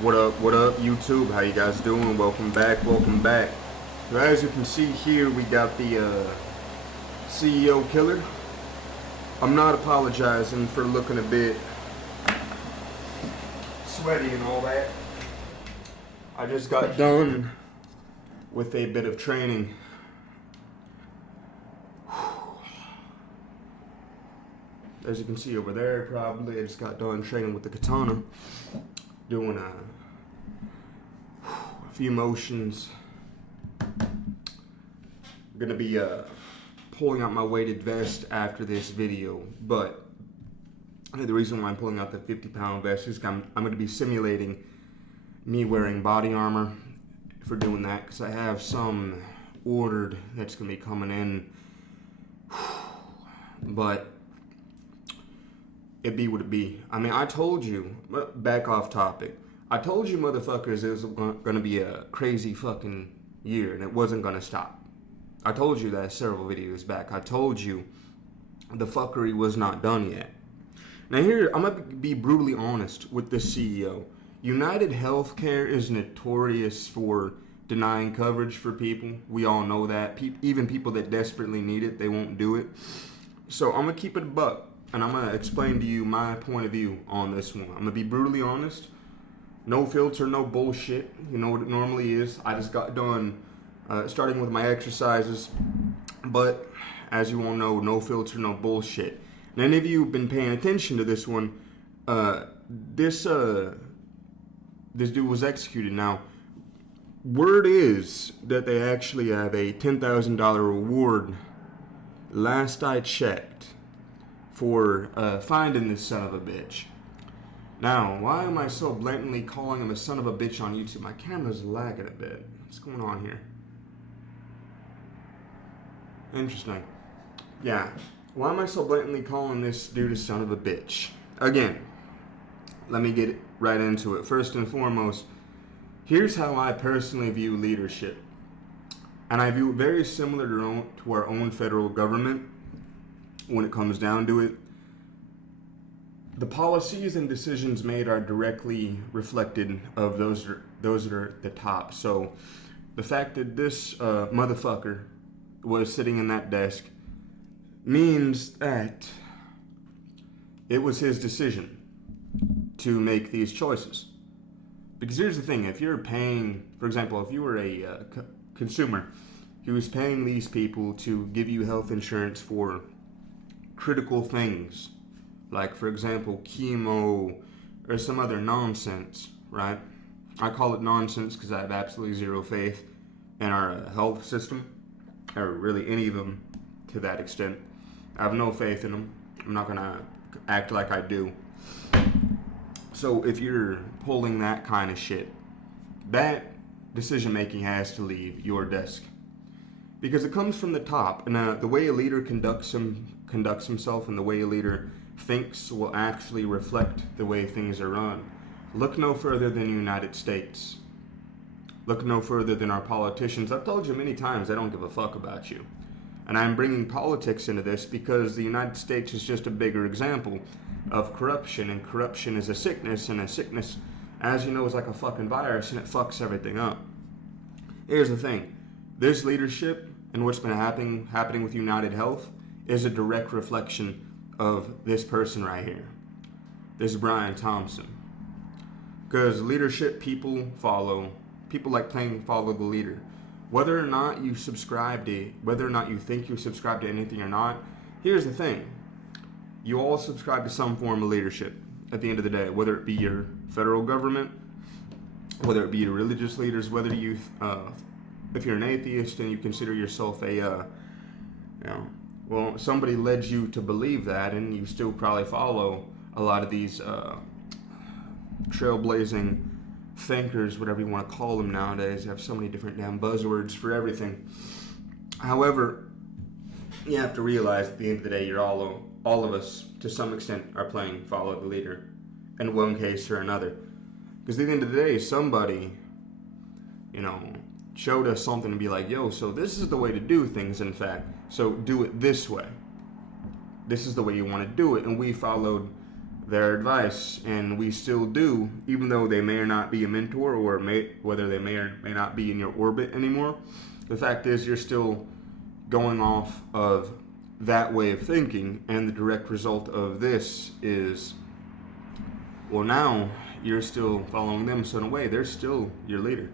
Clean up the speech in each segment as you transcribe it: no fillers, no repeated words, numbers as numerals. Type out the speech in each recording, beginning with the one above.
What up, YouTube? How you guys doing? Welcome back. So as you can see here, we got the CEO killer. I'm not apologizing for looking a bit sweaty and all that. I just got done with a bit of training. As you can see over there, probably I just got done training with the katana, doing a few motions. I'm gonna be pulling out my weighted vest after this video, but the reason why I'm pulling out the 50-pound vest is I'm gonna be simulating me wearing body armor for doing that, because I have some ordered that's gonna be coming in, but it be what it be. I mean, I told you, back off topic, I told you motherfuckers it was gonna be a crazy fucking year and it wasn't gonna stop. I told you that several videos back. I told you the fuckery was not done yet. Now here, I'm gonna be brutally honest with the CEO. UnitedHealth is notorious for denying coverage for people. We all know that. Even people that desperately need it, they won't do it. So I'm gonna keep it a buck. And I'm going to explain to you my point of view on this one. I'm going to be brutally honest. No filter, no bullshit. You know what it normally is. I just got done starting with my exercises. But as you all know, no filter, no bullshit. And any of you have been paying attention to this one, this dude was executed. Now, word is that they actually have a $10,000 reward, last I checked, for finding this son of a bitch. Now, why am I so blatantly calling him a son of a bitch on YouTube? My camera's lagging a bit. What's going on here? Interesting. Yeah. Why am I so blatantly calling this dude a son of a bitch? Again, let me get right into it. First and foremost, here's how I personally view leadership. And I view it very similar to our own federal government. When it comes down to it, the policies and decisions made are directly reflected of those that are at the top. So the fact that this motherfucker was sitting in that desk means that it was his decision to make these choices. Because here's the thing, if you're paying, for example, if you were a consumer, he was paying these people to give you health insurance for critical things, like for example chemo or some other nonsense, right? I call it nonsense because I have absolutely zero faith in our health system, or really any of them to that extent. I have no faith in them. I'm not gonna act like I do. So if you're pulling that kind of shit, that decision making has to leave your desk, because it comes from the top, and the way a leader conducts himself and the way a leader thinks will actually reflect the way things are run. Look no further than the United States. Look no further than our politicians. I've told you many times I don't give a fuck about you. And I'm bringing politics into this because the United States is just a bigger example of corruption, and corruption is a sickness, and a sickness, as you know, is like a fucking virus, and it fucks everything up. Here's the thing. This leadership and what's been happening with UnitedHealth is a direct reflection of this person right here. This is Brian Thompson. Because leadership people like playing follow the leader. Whether or not you think you subscribe to anything or not, here's the thing. You all subscribe to some form of leadership at the end of the day, whether it be your federal government, whether it be your religious leaders, whether you if you're an atheist and you consider yourself somebody led you to believe that, and you still probably follow a lot of these trailblazing thinkers, whatever you want to call them nowadays. You have so many different damn buzzwords for everything. However, you have to realize at the end of the day, you're all of us, to some extent, are playing follow the leader in one case or another. Because at the end of the day, somebody, showed us something and be like, yo, so this is the way to do things, in fact. So do it this way. This is the way you want to do it. And we followed their advice, and we still do, even though they may or not be a mentor, or whether they may or may not be in your orbit anymore. The fact is, you're still going off of that way of thinking, and the direct result of this is, well, now you're still following them, so in a way, they're still your leader,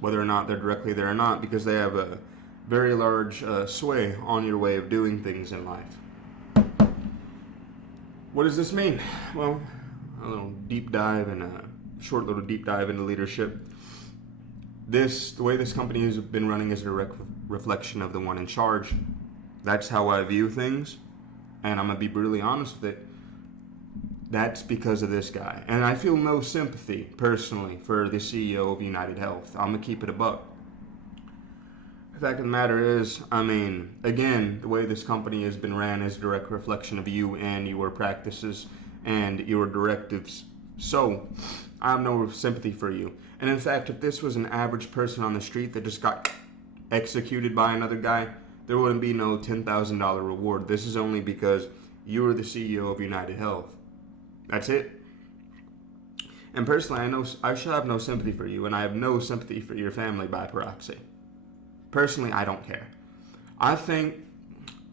whether or not they're directly there or not, because they have a very large sway on your way of doing things in life. What does this mean? Well, a little deep dive and a short little deep dive into leadership. The way this company has been running is a direct reflection of the one in charge. That's how I view things, and I'm gonna be brutally honest with it. That's because of this guy, and I feel no sympathy personally for the CEO of UnitedHealth. I'm gonna keep it a buck. The fact of the matter is, I mean, again, the way this company has been ran is a direct reflection of you and your practices and your directives. So, I have no sympathy for you. And in fact, if this was an average person on the street that just got executed by another guy, there wouldn't be no $10,000 reward. This is only because you are the CEO of UnitedHealth. That's it. And personally, I should have no sympathy for you, and I have no sympathy for your family by proxy. Personally, I don't care. I think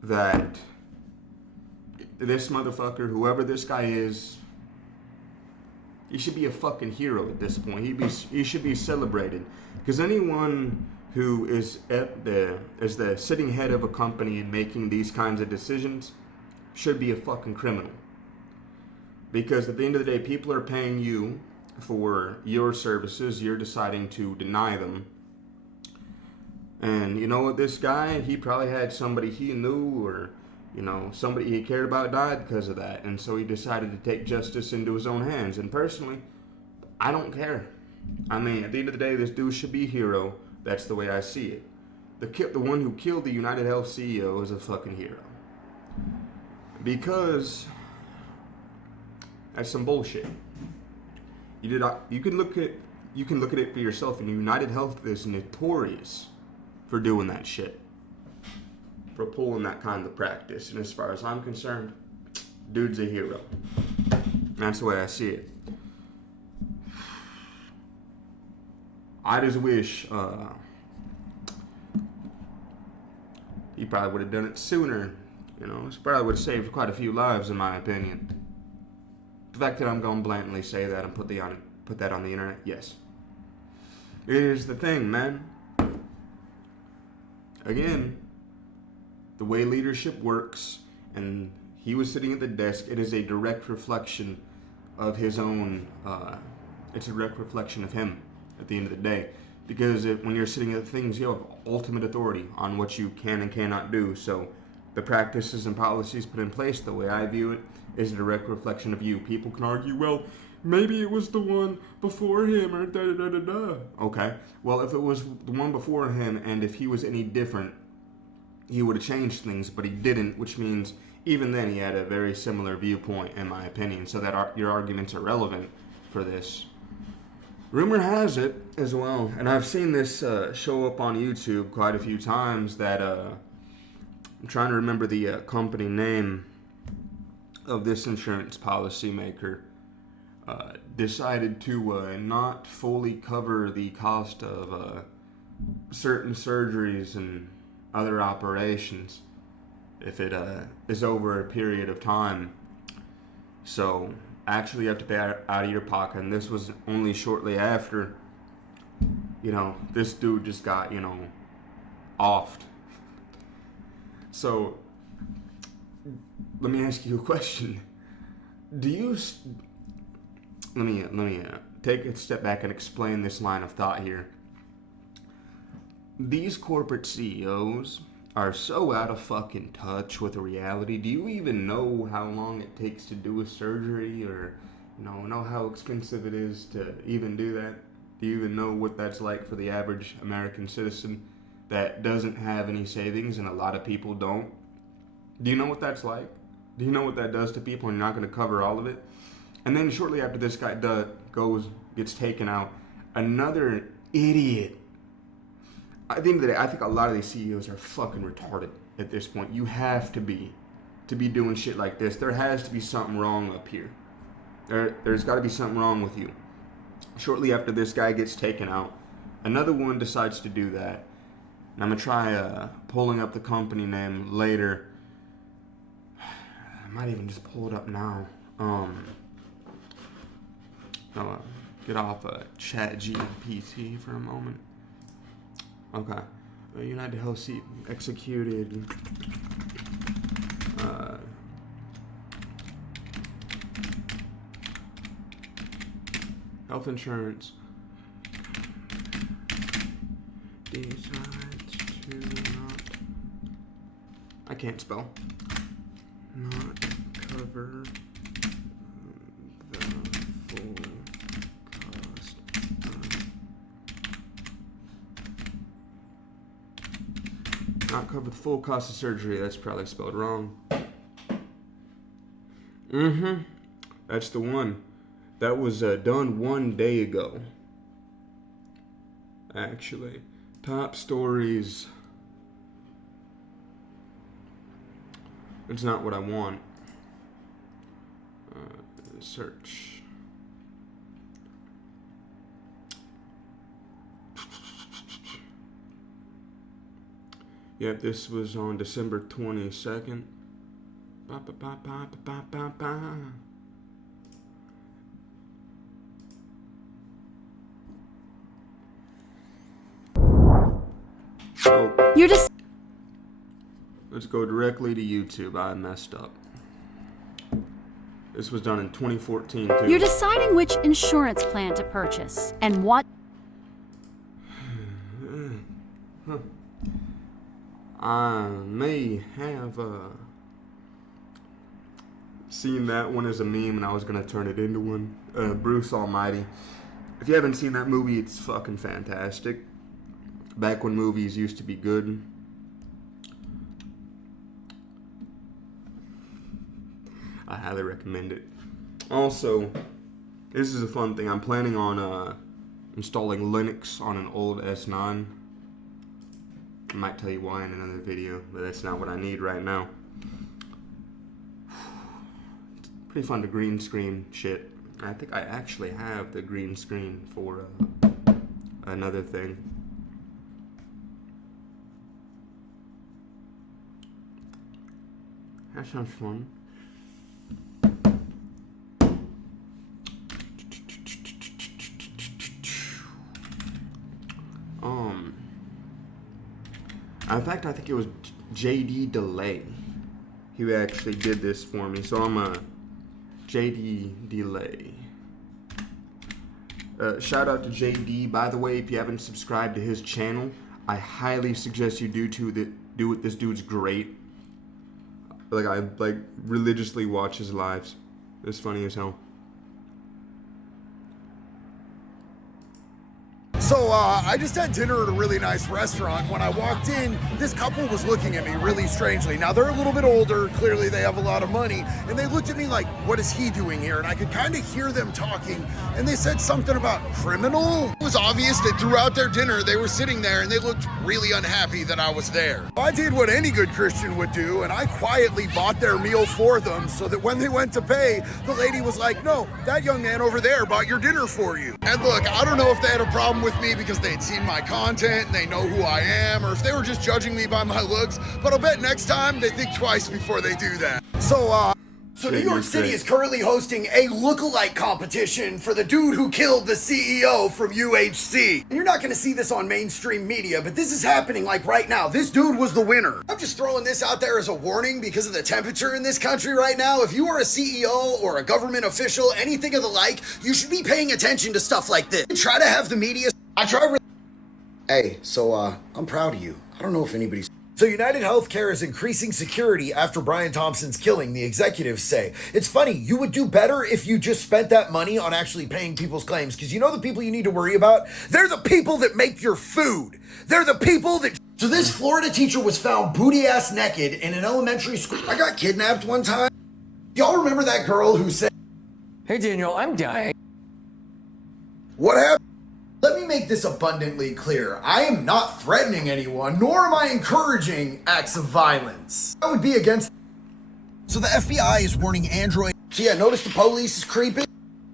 that this motherfucker, whoever this guy is, he should be a fucking hero at this point. He should be celebrated. Because anyone who is the sitting head of a company and making these kinds of decisions should be a fucking criminal. Because at the end of the day, people are paying you for your services. You're deciding to deny them. And you know what, this guy, he probably had somebody he knew, or, you know, somebody he cared about died because of that. And so he decided to take justice into his own hands. And personally, I don't care. I mean, at the end of the day, this dude should be a hero. That's the way I see it. The one who killed the UnitedHealth CEO is a fucking hero. Because that's some bullshit. You can look at it for yourself, and UnitedHealth is notorious for doing that shit, for pulling that kind of practice. And as far as I'm concerned, dude's a hero. That's the way I see it. I just wish he probably would have done it sooner. You know, he probably would have saved quite a few lives, in my opinion. The fact that I'm going to blatantly say that and put that on the internet, yes. Here's the thing, man. Again, the way leadership works, and he was sitting at the desk, it is a direct reflection of his own, it's a direct reflection of him at the end of the day. Because when you're sitting at things, you have ultimate authority on what you can and cannot do. So the practices and policies put in place, the way I view it, is a direct reflection of you. People can argue, well, maybe it was the one before him, or da-da-da-da-da. Okay, well, if it was the one before him, and if he was any different, he would have changed things, but he didn't, which means even then he had a very similar viewpoint, in my opinion, so that your arguments are relevant for this. Rumor has it, as well, and I've seen this show up on YouTube quite a few times, that I'm trying to remember the company name of this insurance policymaker, decided to not fully cover the cost of certain surgeries and other operations if it is over a period of time. So actually you have to pay out of your pocket, and this was only shortly after, you know, this dude just got, you know, offed. So let me ask you a question. Let me take a step back and explain this line of thought here. These corporate CEOs are so out of fucking touch with reality. Do you even know how long it takes to do a surgery, or know how expensive it is to even do that? Do you even know what that's like for the average American citizen that doesn't have any savings, and a lot of people don't? Do you know what that's like? Do you know what that does to people, and you're not going to cover all of it? And then shortly after this guy gets taken out, another idiot. At the end of the day, I think a lot of these CEOs are fucking retarded at this point. You have to be. to be doing shit like this. There has to be something wrong up here. There's got to be something wrong with you. Shortly after this guy gets taken out, another one decides to do that. And I'm going to try pulling up the company name later. I might even just pull it up now. Get off ChatGPT for a moment. Okay. UnitedHealth seat executed. Health insurance. Decides to not. I can't spell. Not cover the full cost. Not cover the full cost of surgery. That's probably spelled wrong. That's the one. That was done 1 day ago. Actually. Top stories. It's not what I want. Search. Yep, this was on December 22nd. Ba, ba, ba, ba, ba, ba, ba. Oh. You're just. Let's go directly to YouTube. I messed up. This was done in 2014 too. You're deciding which insurance plan to purchase and what. I may have seen that one as a meme, and I was gonna turn it into one. Bruce Almighty. If you haven't seen that movie, it's fucking fantastic. Back when movies used to be good. I highly recommend it. Also, this is a fun thing. I'm planning on installing Linux on an old S9. I might tell you why in another video, but that's not what I need right now. It's pretty fun to green screen shit. I think I actually have the green screen for another thing. That sounds fun. In fact, I think it was JD Delay who actually did this for me. So I'm a JD Delay. Shout out to JD. By the way, if you haven't subscribed to his channel, I highly suggest you do it. This dude's great. I religiously watch his lives. It's funny as hell. So I just had dinner at a really nice restaurant. When I walked in, this couple was looking at me really strangely. Now they're a little bit older, clearly they have a lot of money, and they looked at me like, what is he doing here? And I could kind of hear them talking, and they said something about criminal. It was obvious that throughout their dinner, they were sitting there and they looked really unhappy that I was there. I did what any good Christian would do, and I quietly bought their meal for them so that when they went to pay, the lady was like, no, that young man over there bought your dinner for you. And look, I don't know if they had a problem with me because they'd seen my content and they know who I am, or if they were just judging me by my looks, but I'll bet next time they think twice before they do that. So New York City is currently hosting a lookalike competition for the dude who killed the CEO from UHC. And you're not gonna see this on mainstream media, but this is happening like right now. This dude was the winner. I'm just throwing this out there as a warning because of the temperature in this country right now. If you are a CEO or a government official, anything of the like, you should be paying attention to stuff like this. Try to have the media. Hey, so I'm proud of you. I don't know if anybody's. So UnitedHealth is increasing security after Brian Thompson's killing, the executives say. It's funny, you would do better if you just spent that money on actually paying people's claims, because you know the people you need to worry about? They're the people that make your food. They're the people that... So this Florida teacher was found booty-ass naked in an elementary school. I got kidnapped one time. Y'all remember that girl who said, "Hey Daniel, I'm dying." What happened? Let me make this abundantly clear. I am not threatening anyone, nor am I encouraging acts of violence. I would be against... So the FBI is warning Android. So yeah, notice the police is creeping?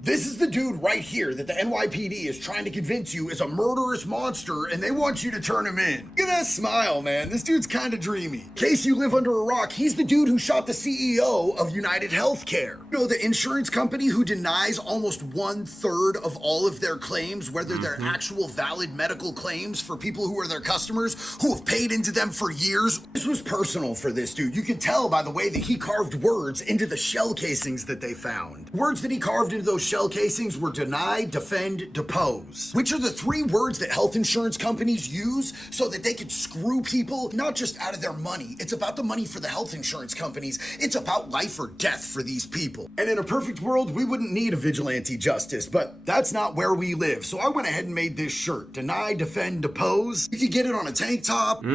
This is the dude right here that the NYPD is trying to convince you is a murderous monster and they want you to turn him in. Look at that smile, man. This dude's kind of dreamy. In case you live under a rock, he's the dude who shot the CEO of UnitedHealth. You know, the insurance company who denies almost 1/3 of all of their claims, whether they're actual valid medical claims for people who are their customers, who have paid into them for years. This was personal for this dude. You could tell by the way that he carved words into the shell casings that they found. Words that he carved into those shell casings were deny, defend, depose, which are the 3 words that health insurance companies use so that they could screw people, not just out of their money. It's about the money for the health insurance companies. It's about life or death for these people. And in a perfect world, we wouldn't need a vigilante justice, but that's not where we live. So I went ahead and made this shirt. Deny, defend, depose. You could get it on a tank top.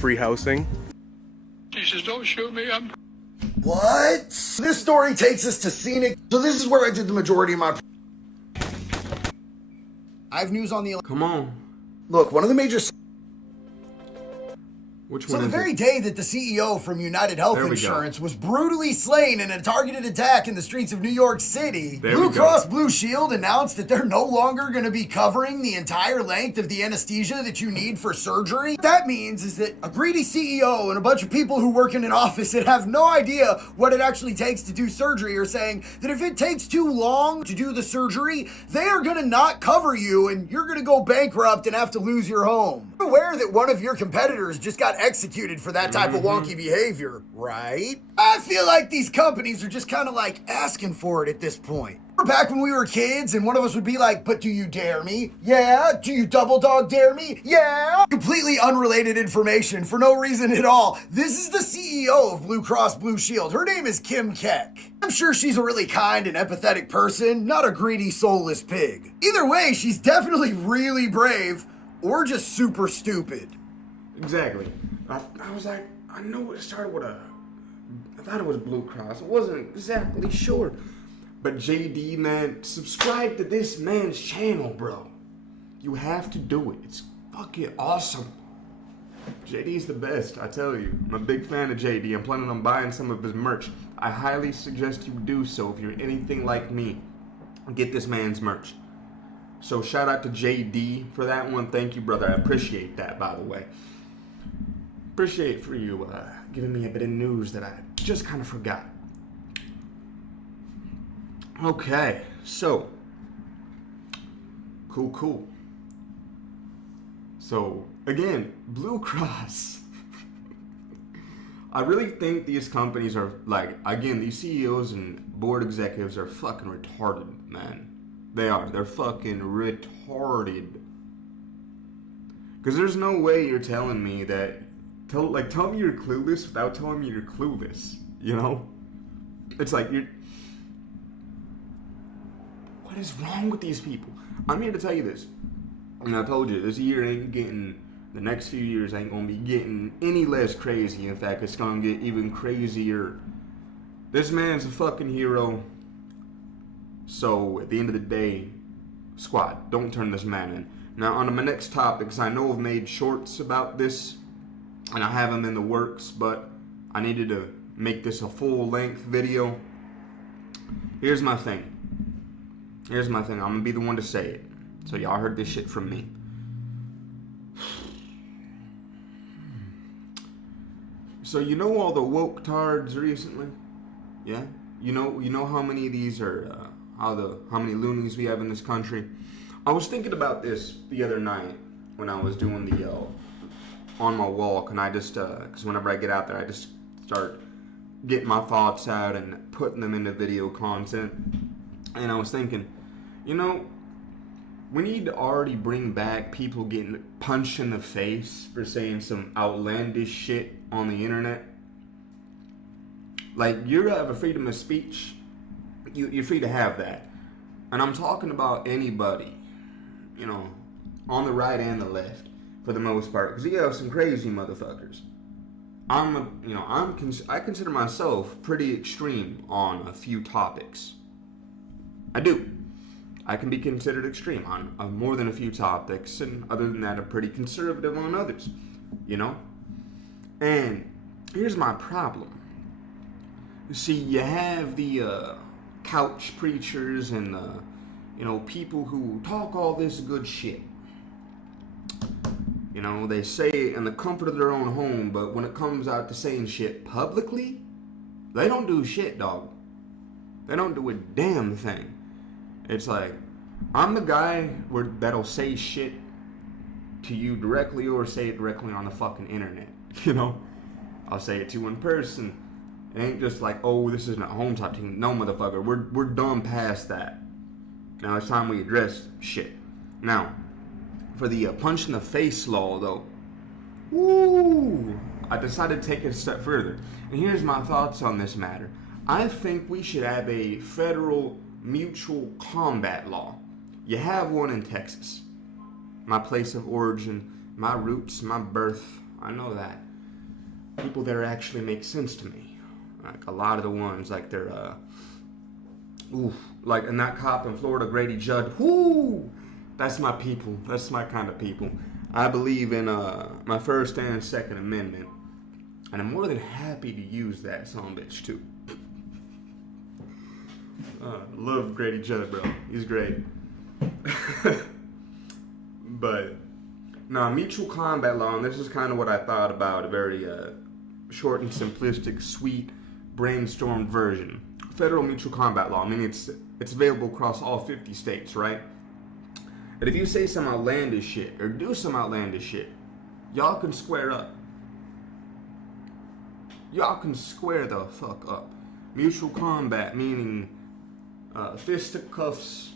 Free housing. Jesus, don't shoot me. What? This story takes us to scenic. So this is where I did the majority of my. I have news on the. Come on. Look, one of the major. Which So one the is very it? day that the CEO from UnitedHealth There we Insurance was brutally slain in a targeted attack in the streets of New York City, There Blue we go. Cross Blue Shield announced that they're no longer going to be covering the entire length of the anesthesia that you need for surgery. What that means is that a greedy CEO and a bunch of people who work in an office that have no idea what it actually takes to do surgery are saying that if it takes too long to do the surgery, they are going to not cover you and you're going to go bankrupt and have to lose your home. You're aware that one of your competitors just got executed for that type of wonky behavior, right? I feel like these companies are just kind of like asking for it at this point. Back when we were kids and one of us would be like, but do you dare me? Yeah. Do you double dog dare me? Yeah. Completely unrelated information for no reason at all. This is the CEO of Blue Cross Blue Shield. Her name is Kim Keck. I'm sure she's a really kind and empathetic person, not a greedy, soulless pig. Either way, she's definitely really brave or just super stupid. Exactly. I was like, I know it started with a. I thought it was Blue Cross. I wasn't exactly sure. But JD, man, subscribe to this man's channel, bro. You have to do it. It's fucking awesome. JD's the best, I tell you. I'm a big fan of JD. I'm planning on buying some of his merch. I highly suggest you do so if you're anything like me. Get this man's merch. So shout out to JD for that one. Thank you, brother. I appreciate that, by the way. Appreciate for you giving me a bit of news that I just kind of forgot. Okay, so cool. So again, Blue Cross. I really think these companies are like, again, these CEOs and board executives are fucking retarded, man. They are. They're fucking retarded. Because there's no way you're telling me that. Tell me you're clueless without telling me you're clueless. You know? It's like you're. What is wrong with these people? I'm here to tell you this. And I told you, this year ain't getting. The next few years ain't gonna be getting any less crazy. In fact, it's gonna get even crazier. This man's a fucking hero. So, at the end of the day, squad, don't turn this man in. Now, on to my next topic, because I know I've made shorts about this, and I have them in the works, but I needed to make this a full-length video. Here's my thing. I'm gonna be the one to say it. So, y'all heard this shit from me. So, you know all the woke tards recently? Yeah? You know how many of these are... how many loonies we have in this country. I was thinking about this the other night when I was doing the on my walk, and I just because whenever I get out there, I just start getting my thoughts out and putting them into video content. And I was thinking, we need to already bring back people getting punched in the face for saying some outlandish shit on the internet. Like, you have a freedom of speech. You're free to have that. And I'm talking about anybody, on the right and the left, for the most part. Because you have some crazy motherfuckers. I consider myself pretty extreme on a few topics. I do. I can be considered extreme on more than a few topics. And other than that, I'm pretty conservative on others. And here's my problem. See, you have the couch preachers and people who talk all this good shit. You know, they say it in the comfort of their own home, but when it comes out to saying shit publicly, they don't do shit, dog. They don't do a damn thing. It's like, I'm the guy that'll say shit to you directly or say it directly on the fucking internet. You know? I'll say it to you in person. It ain't just like, oh, this isn't a home type thing. No, motherfucker. We're done past that. Now it's time we address shit. Now, for the punch in the face law, though, I decided to take it a step further. And here's my thoughts on this matter. I think we should have a federal mutual combat law. You have one in Texas. My place of origin, my roots, my birth, I know that. People there actually make sense to me. Like a lot of the ones, like they're, like in that cop in Florida, Grady Judd, that's my people. That's my kind of people. I believe in my First and Second Amendment, and I'm more than happy to use that sumbitch too. Love Grady Judd, bro. He's great. But no, mutual combat law, and this is kind of what I thought about, a very short and simplistic, sweet, brainstormed version. Federal mutual combat law. I mean, it's available across all 50 states, right? And if you say some outlandish shit or do some outlandish shit, y'all can square up. Y'all can square the fuck up. Mutual combat, meaning fisticuffs.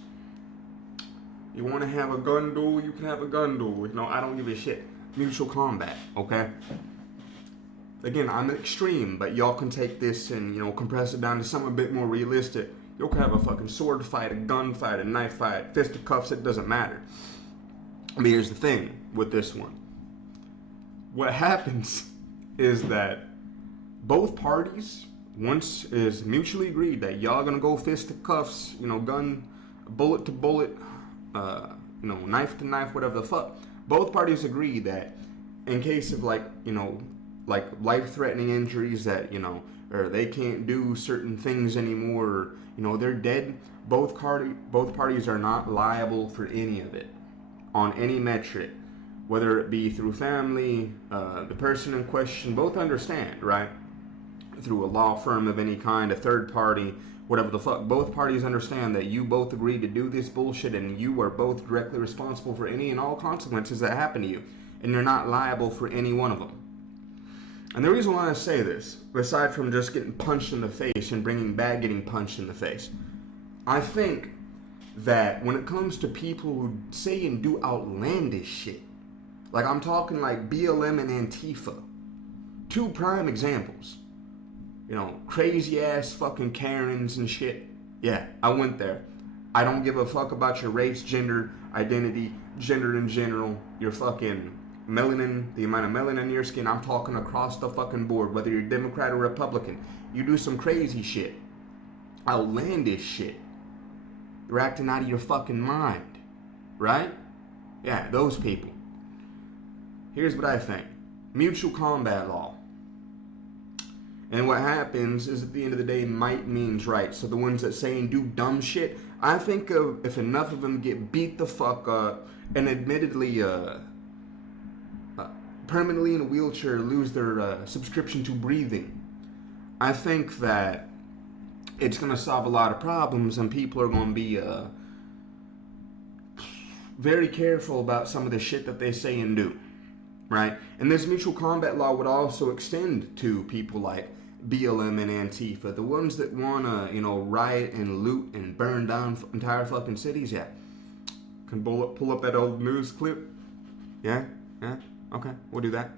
You want to have a gun duel, you can have a gun duel. You know, I don't give a shit. Mutual combat, okay? Again, I'm extreme, but y'all can take this and, compress it down to something a bit more realistic. You can have a fucking sword fight, a gun fight, a knife fight, fisticuffs, it doesn't matter. I mean, here's the thing with this one. What happens is that both parties, once is mutually agreed that y'all gonna go fisticuffs, gun, bullet to bullet, knife to knife, whatever the fuck. Both parties agree that in case of like life-threatening injuries that, or they can't do certain things anymore, or, they're dead, both parties are not liable for any of it on any metric, whether it be through family, the person in question, both understand, right? Through a law firm of any kind, a third party, whatever the fuck, both parties understand that you both agreed to do this bullshit and you are both directly responsible for any and all consequences that happen to you, and you're not liable for any one of them. And the reason why I say this, aside from just getting punched in the face and bringing back getting punched in the face, I think that when it comes to people who say and do outlandish shit, like I'm talking like BLM and Antifa, two prime examples, crazy ass fucking Karens and shit. Yeah, I went there. I don't give a fuck about your race, gender, identity, gender in general, your fucking melanin, the amount of melanin in your skin. I'm talking across the fucking board, whether you're Democrat or Republican. You do some crazy shit, outlandish shit, you're acting out of your fucking mind, right? Yeah, those people. Here's what I think. Mutual combat law. And what happens is at the end of the day, might means right. So the ones that say and do dumb shit, I think if enough of them get beat the fuck up and admittedly permanently in a wheelchair lose their subscription to breathing, I think that it's going to solve a lot of problems and people are going to be very careful about some of the shit that they say and do, right? And this mutual combat law would also extend to people like BLM and Antifa, the ones that want to, riot and loot and burn down entire fucking cities. Yeah, can pull up that old news clip. Yeah, okay, we'll do that.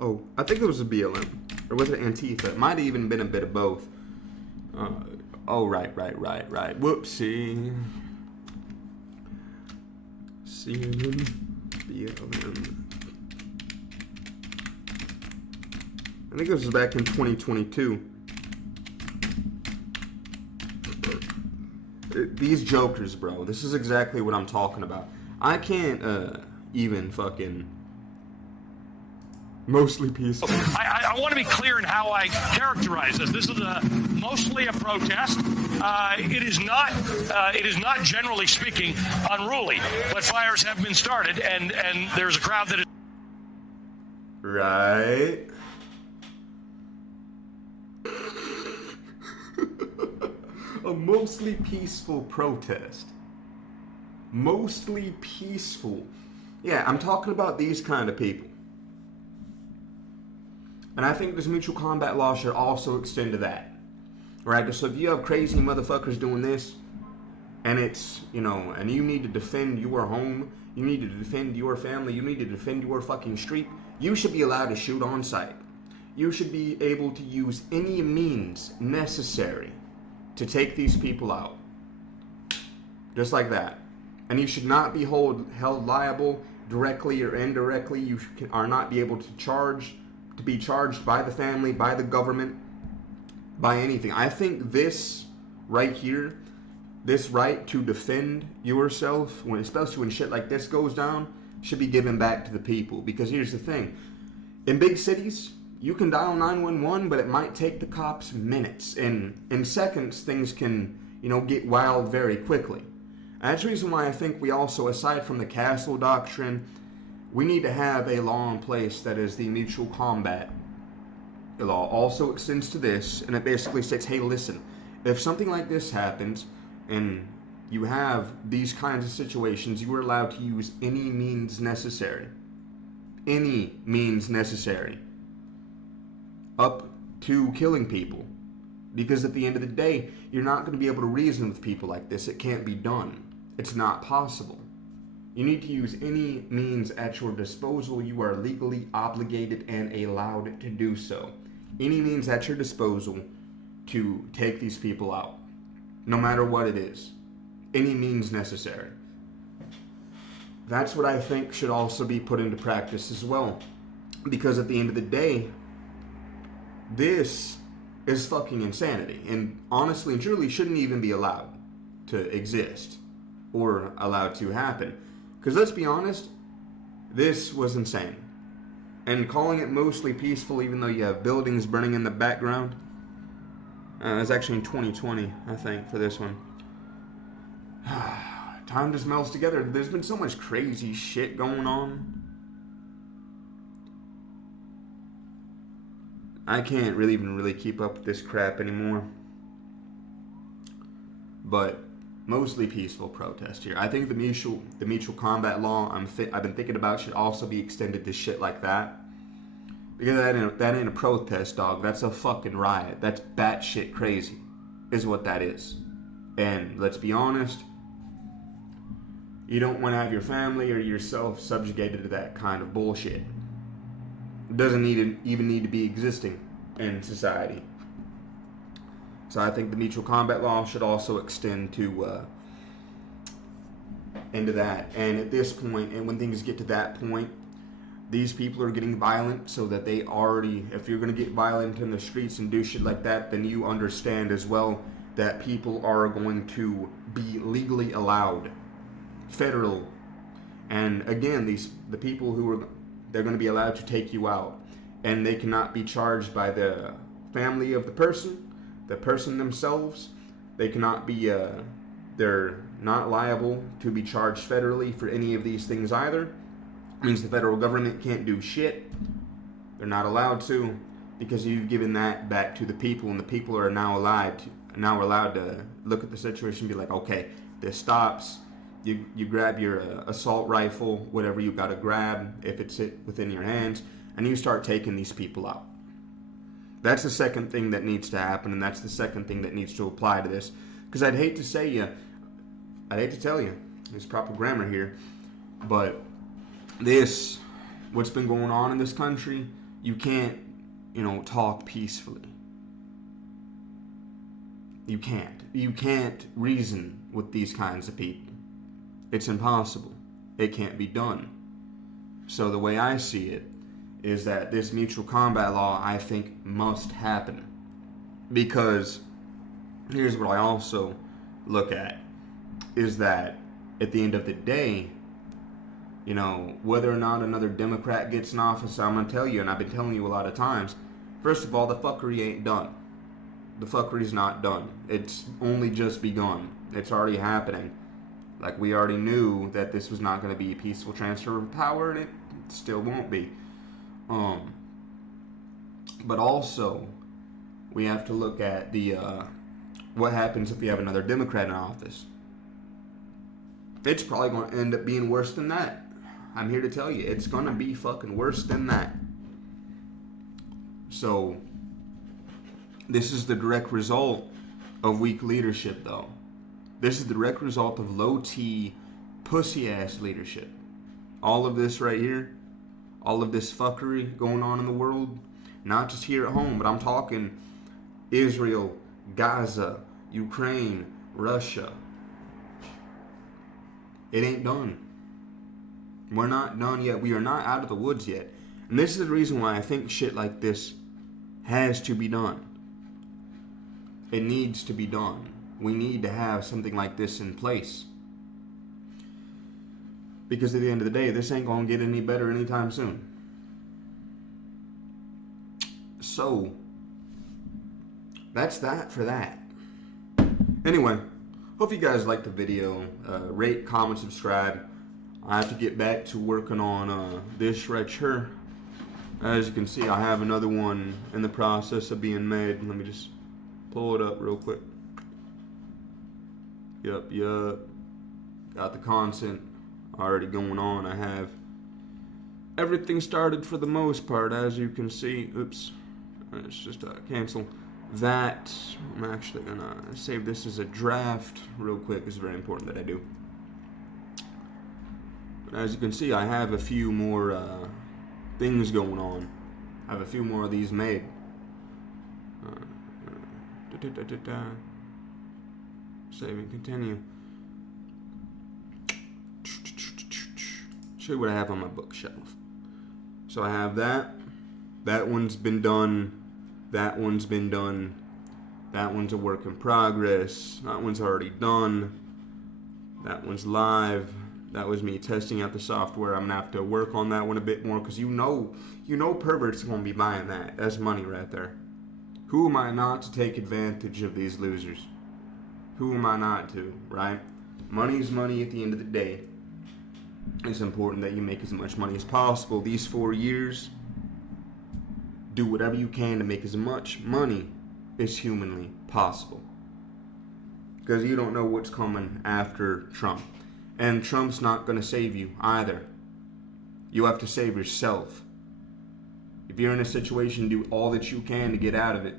Oh, I think it was a BLM, or was it Antifa? It might have even been a bit of both. Right. Whoopsie. BLM. I think this was back in 2022. these jokers, bro. This is exactly what I'm talking about. I can't even fucking mostly peaceful. I want to be clear in how I characterize this. This is mostly a protest. It is not generally speaking unruly, but fires have been started, and there's a crowd that is right. A mostly peaceful protest. Mostly peaceful. Yeah, I'm talking about these kind of people. And I think this mutual combat law should also extend to that. Right? So if you have crazy motherfuckers doing this, and it's, and you need to defend your home, you need to defend your family, you need to defend your fucking street, you should be allowed to shoot on sight. You should be able to use any means necessary to take these people out. Just like that. And you should not be held liable directly or indirectly. You are not be able to be charged by the family, by the government, by anything. I think this right here, this right to defend yourself, especially when shit like this goes down, should be given back to the people. Because here's the thing. In big cities, you can dial 911, but it might take the cops minutes. And in seconds, things can, get wild very quickly. And that's the reason why I think we also, aside from the castle doctrine, we need to have a law in place that is the mutual combat. The law also extends to this, and it basically states, hey, listen, if something like this happens, and you have these kinds of situations, you are allowed to use any means necessary. Any means necessary. Up to killing people. Because at the end of the day, you're not going to be able to reason with people like this. It can't be done. It's not possible. You need to use any means at your disposal. You are legally obligated and allowed to do so. Any means at your disposal to take these people out. No matter what it is. Any means necessary. That's what I think should also be put into practice as well. Because at the end of the day, this is fucking insanity. And honestly and truly shouldn't even be allowed to exist. Or allowed to happen. Because let's be honest, this was insane. And calling it mostly peaceful, even though you have buildings burning in the background. It's actually in 2020, I think, for this one. Time just melts together. There's been so much crazy shit going on. I can't even keep up with this crap anymore. But mostly peaceful protest here. I think the mutual combat law I've been thinking about should also be extended to shit like that. Because that ain't a protest, dog. That's a fucking riot. That's batshit crazy, is what that is. And let's be honest, you don't want to have your family or yourself subjugated to that kind of bullshit. It doesn't even need to be existing in society. So I think the mutual combat law should also extend to into that. And at this point, and when things get to that point, these people are getting violent so that they already, if you're going to get violent in the streets and do shit like that, then you understand as well that people are going to be legally allowed, federal. And again, the people they're going to be allowed to take you out. And they cannot be charged by the family of the person themselves. They cannot be, they're not liable to be charged federally for any of these things either. It means the federal government can't do shit. They're not allowed to, because you've given that back to the people, and the people are now allowed to look at the situation and be like, okay, this stops. You grab your assault rifle, whatever you gotta grab, if it's within your hands, and you start taking these people out. That's the second thing that needs to happen, and that's the second thing that needs to apply to this. Because I'd hate to tell you, there's proper grammar here, but what's been going on in this country, you can't, talk peacefully. You can't. You can't reason with these kinds of people. It's impossible. It can't be done. So the way I see it is that this mutual combat law, I think, must happen. Because here's what I also look at. is that at the end of the day, you know, whether or not another Democrat gets in office, I'm going to tell you, and I've been telling you a lot of times, first of all, the fuckery ain't done. The fuckery's not done. It's only just begun. It's already happening. Like, we already knew that this was not going to be a peaceful transfer of power, and it still won't be. But also, we have to look at the what happens if we have another Democrat in office. It's probably going to end up being worse than that. I'm here to tell you, it's going to be fucking worse than that. So, this is the direct result of weak leadership, though. This is the direct result of low-T, pussy-ass leadership. All of this right here, all of this fuckery going on in the world, not just here at home, but I'm talking Israel, Gaza, Ukraine, Russia. It ain't done. We're not done yet. We are not out of the woods yet. And this is the reason why I think shit like this has to be done. It needs to be done. We need to have something like this in place. Because at the end of the day, this ain't going to get any better anytime soon. So, that's that for that. Anyway, hope you guys liked the video. Rate, comment, subscribe. I have to get back to working on this right here. As you can see, I have another one in the process of being made. Let me just pull it up real quick. Yup. Got the content already going on. I have everything started for the most part, as you can see. Oops. Let's just cancel that. I'm actually gonna save this as a draft real quick. It's very important that I do. But as you can see, I have a few more things going on. I have a few more of these made. Save and continue. Show you what I have on my bookshelf. So I have that. That one's been done. That one's been done. That one's a work in progress. That one's already done. That one's live. That was me testing out the software. I'm gonna have to work on that one a bit more because you know perverts are gonna be buying that. That's money right there. Who am I not to take advantage of these losers? Who am I not to, right? Money's money at the end of the day. It's important that you make as much money as possible. These 4 years, do whatever you can to make as much money as humanly possible. Because you don't know what's coming after Trump. And Trump's not going to save you either. You have to save yourself. If you're in a situation, do all that you can to get out of it.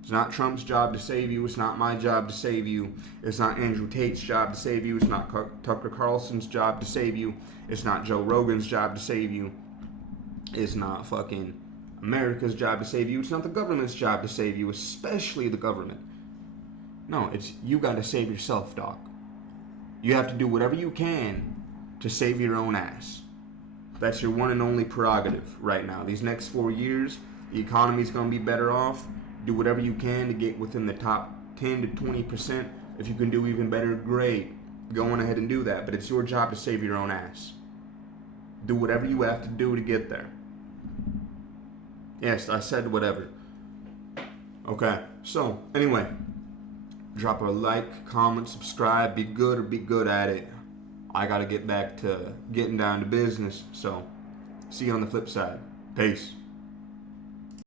It's not Trump's job to save you. It's not my job to save you. It's not Andrew Tate's job to save you. It's not Tucker Carlson's job to save you. It's not Joe Rogan's job to save you. It's not fucking America's job to save you. It's not the government's job to save you, especially the government. No, it's you got to save yourself, Doc. You have to do whatever you can to save your own ass. That's your one and only prerogative right now. These next 4 years, the economy's going to be better off. Do whatever you can to get within the top 10 to 20%. If you can do even better, great. Go on ahead and do that. But it's your job to save your own ass. Do whatever you have to do to get there. Yes, I said whatever. Okay, so anyway, drop a like, comment, subscribe, be good or be good at it. I gotta get back to getting down to business, so see you on the flip side. Peace.